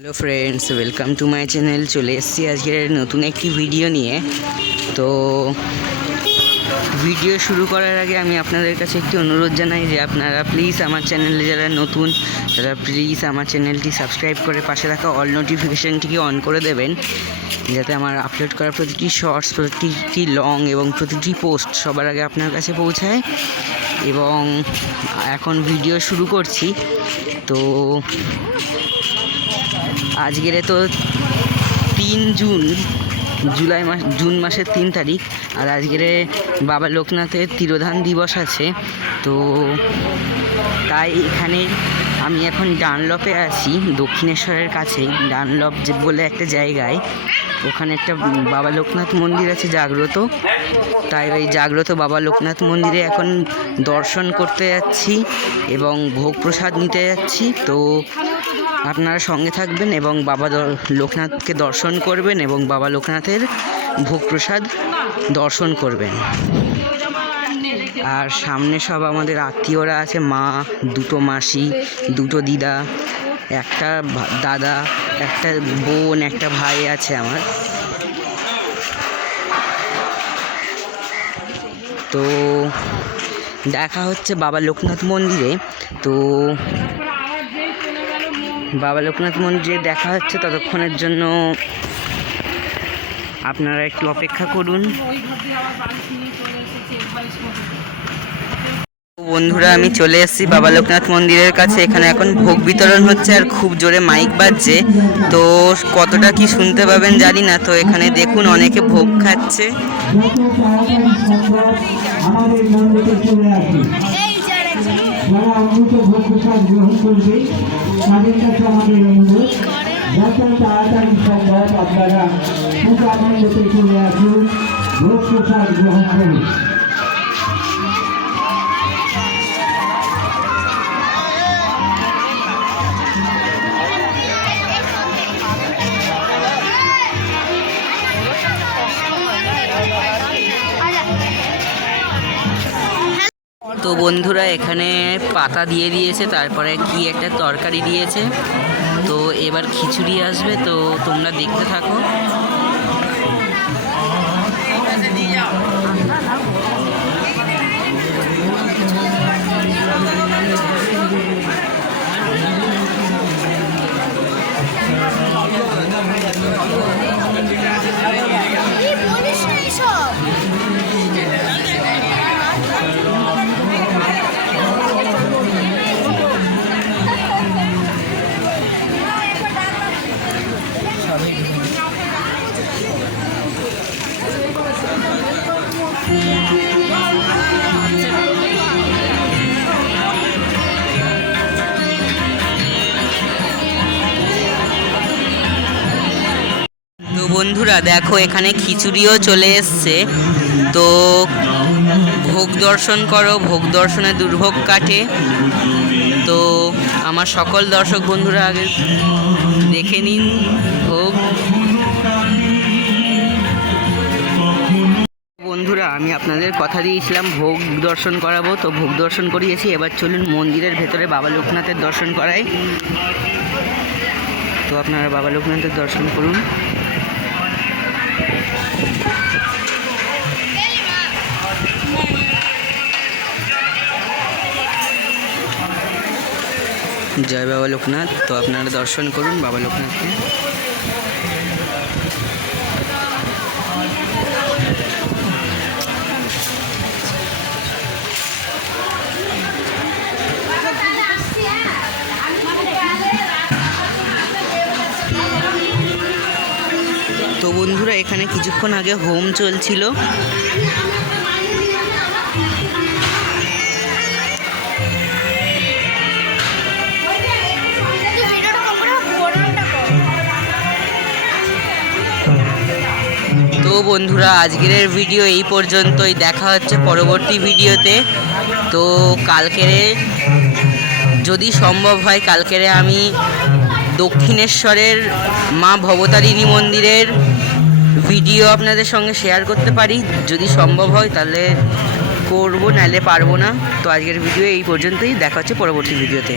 Hello friends welcome to my channel চলে এসেছি আজকের নতুন একটি ভিডিও নিয়ে। তো ভিডিও শুরু করার আগে আমি আপনাদের কাছে একটি অনুরোধ জানাই যে আপনারা প্লিজ আমার চ্যানেলে যারা নতুন, তারা প্লিজ আমার চ্যানেলটি সাবস্ক্রাইব করে পাশে রাখা অল নোটিফিকেশানটিকে অন করে দেবেন, যাতে আমার আপলোড করা প্রতিটি শর্টস প্রতিটি লং এবং প্রতিটি পোস্ট সবার আগে আপনার কাছে পৌঁছায়। এবং এখন ভিডিও শুরু করছি, তো আজকের তো তিন জুন জুলাই মাস, জুন মাসের তিন তারিখ। আর আজকের বাবা লোকনাথের তিরোধান দিবস আছে। তো তাই এখানে আমি এখন ডানলপে আছি, দক্ষিণেশ্বরের কাছেই ডানলপ যে বলে একটা জায়গায়। ওখানে একটা বাবা লোকনাথ মন্দির আছে জাগ্রত। তাই ওই জাগ্রত বাবা লোকনাথ মন্দিরে এখন দর্শন করতে যাচ্ছি এবং ভোগ প্রসাদ নিতে যাচ্ছি। তো আপনারা সঙ্গে থাকবেন এবং বাবা লোকনাথকে দর্শন করবেন এবং বাবা লোকনাথের ভোগ প্রসাদ দর্শন করবেন। আর সামনে সব আমাদের আত্মীয়রা আছে, মা, দুটো মাসি, দুটো দিদা, একটা দাদা, একটা বোন, একটা ভাই আছে আমার। তো দেখা হচ্ছে বাবা লোকনাথ মন্দিরে। তো বাবা লোকনাথ মন্দিরে দেখা হচ্ছে, ততক্ষণের জন্য আপনারা একটু অপেক্ষা করুন। বন্ধুরা, আমি চলে এসেছি বাবা লোকনাথ মন্দিরের কাছে। এখানে এখন ভোগ বিতরণ হচ্ছে আর খুব জোরে মাইক বাজছে। তো কতটা কি শুনতে পাবেন জানি না। তো এখানে দেখুন, অনেকে ভোগ খাচ্ছে। যারা অমৃত ভোগ প্রসাদ গ্রহণ করবে, তাদের কাছে আমাদের অনুরোধ, যত তাড়াতাড়ি সম্ভব আপনারা পূজা মণ্ডপে চলে আসুন ভোগ প্রসাদ গ্রহণ করুন। তো বন্ধুরা এখানে পাতা দিয়ে দিয়েছে, তারপরে কি একটা তরকারি দিয়েছে। তো এবার খিচুড়ি আসবে, তো তোমরা দেখতে থাকো। বন্ধুরা, দেখো এখানে খিচুড়িও চলে এসছে। তো ভোগ দর্শন করো, ভোগ দর্শনে দুর্ভোগ কাটে। তো আমার সকল দর্শক বন্ধুরা, আগে দেখে নিন ভোগ। বন্ধুরা, আমি আপনাদের কথা দিয়েছিলাম, ভোগ দর্শন করাবো। তো ভোগ দর্শন করিয়েছি, এবার চলুন মন্দিরের ভেতরে বাবা লোকনাথের দর্শন করাই। তো আপনারা বাবা লোকনাথের দর্শন করুন। জয় বাবা লোকনাথ। তো আপনারা দর্শন করুন বাবা লোকনাথকে। তো বন্ধুরা, এখানে কিছুক্ষণ আগে হোম চলছিল। তো বন্ধুরা, আজকের ভিডিও এই পর্যন্তই। দেখা হচ্ছে পরবর্তী ভিডিওতে। তো কালকেরে যদি সম্ভব হয়, কালকেরে আমি দক্ষিণেশ্বরের মা ভবতারিণী মন্দিরের ভিডিও আপনাদের সঙ্গে শেয়ার করতে পারি। যদি সম্ভব হয় তাহলে করব, নাহলে পারব না। তো আজকের ভিডিও এই পর্যন্তই। দেখা হচ্ছে পরবর্তী ভিডিওতে